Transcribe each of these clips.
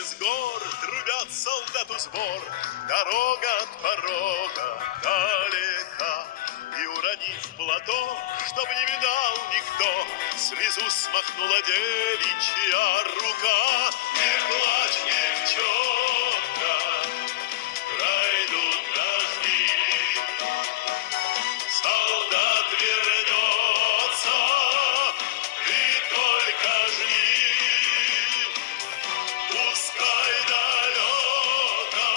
ветры с гор трубят солдату сбор. Дорога от порога далека, и, уронив платок, чтоб не видал никто, слезу смахнула девичья рука. Не плачь, девчонка, пройдут дожди, солдат вернется, ты только жди. Пускай далеко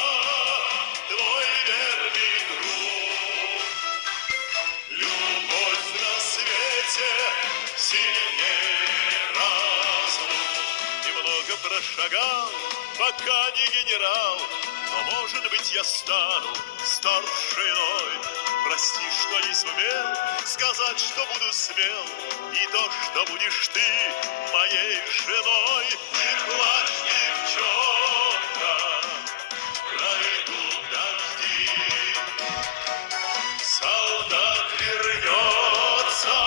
твой верный друг, любовь на свете сильнее разлук. Немного прошагал, пока не генерал, но, может быть, я стану старшиной. Прости, что не сумел сказать, что буду смел, и то, что будешь ты моей женой. Не плачь, девчонка, пройдут дожди, солдат вернется,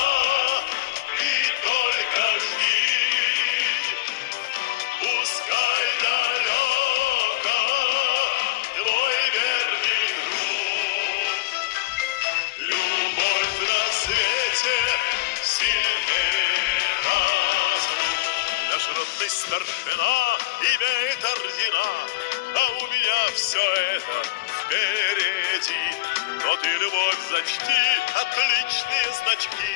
и только жди. Пускай далеко твой верный друг, любовь на свете сильнее разлук. Наш родный старшина имеет ордена, а у меня все это впереди. Но ты, любовь, зачти отличные значки,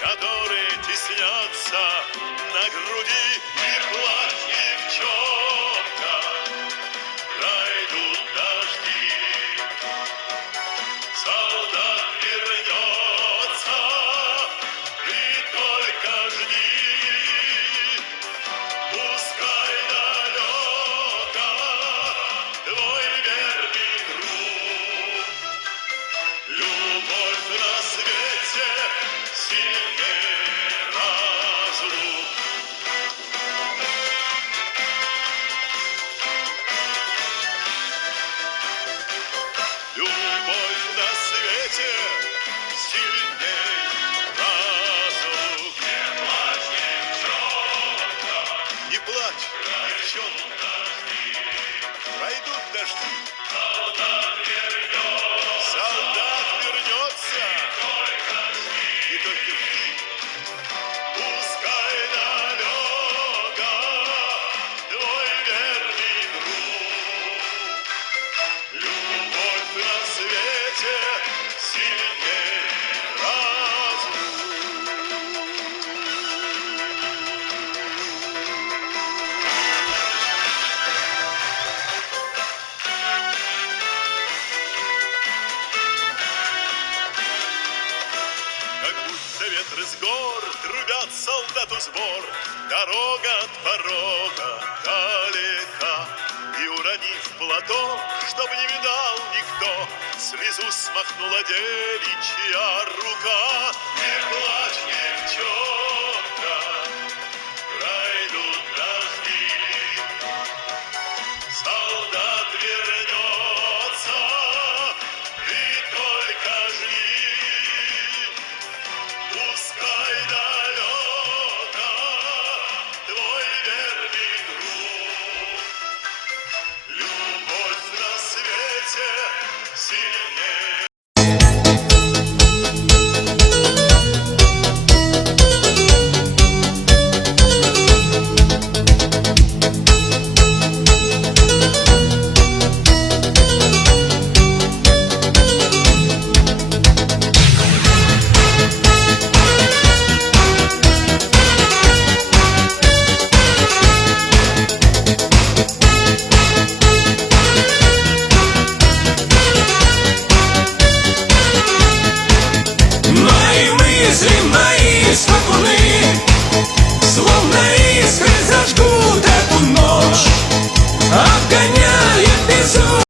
которые теснятся на груди. Не плачь, девчонка, пройдут дожди, солдат вернется, ты только жди. Пускай далеко твой верный друг, любовь на свете сильнее разлук. Любовь на свете сильней разлук. Не плачь, девчонка, не плачь, девчонка, пройдут дожди, солдат вернется, и только жди. Пускай далеко твой верный друг, любовь на свете сильней разлук. Как будто ветры с гор трубят солдату сбор. Дорога от порога далека, и, уронив платок, чтоб не видал никто, слезу смахнула девичья рука.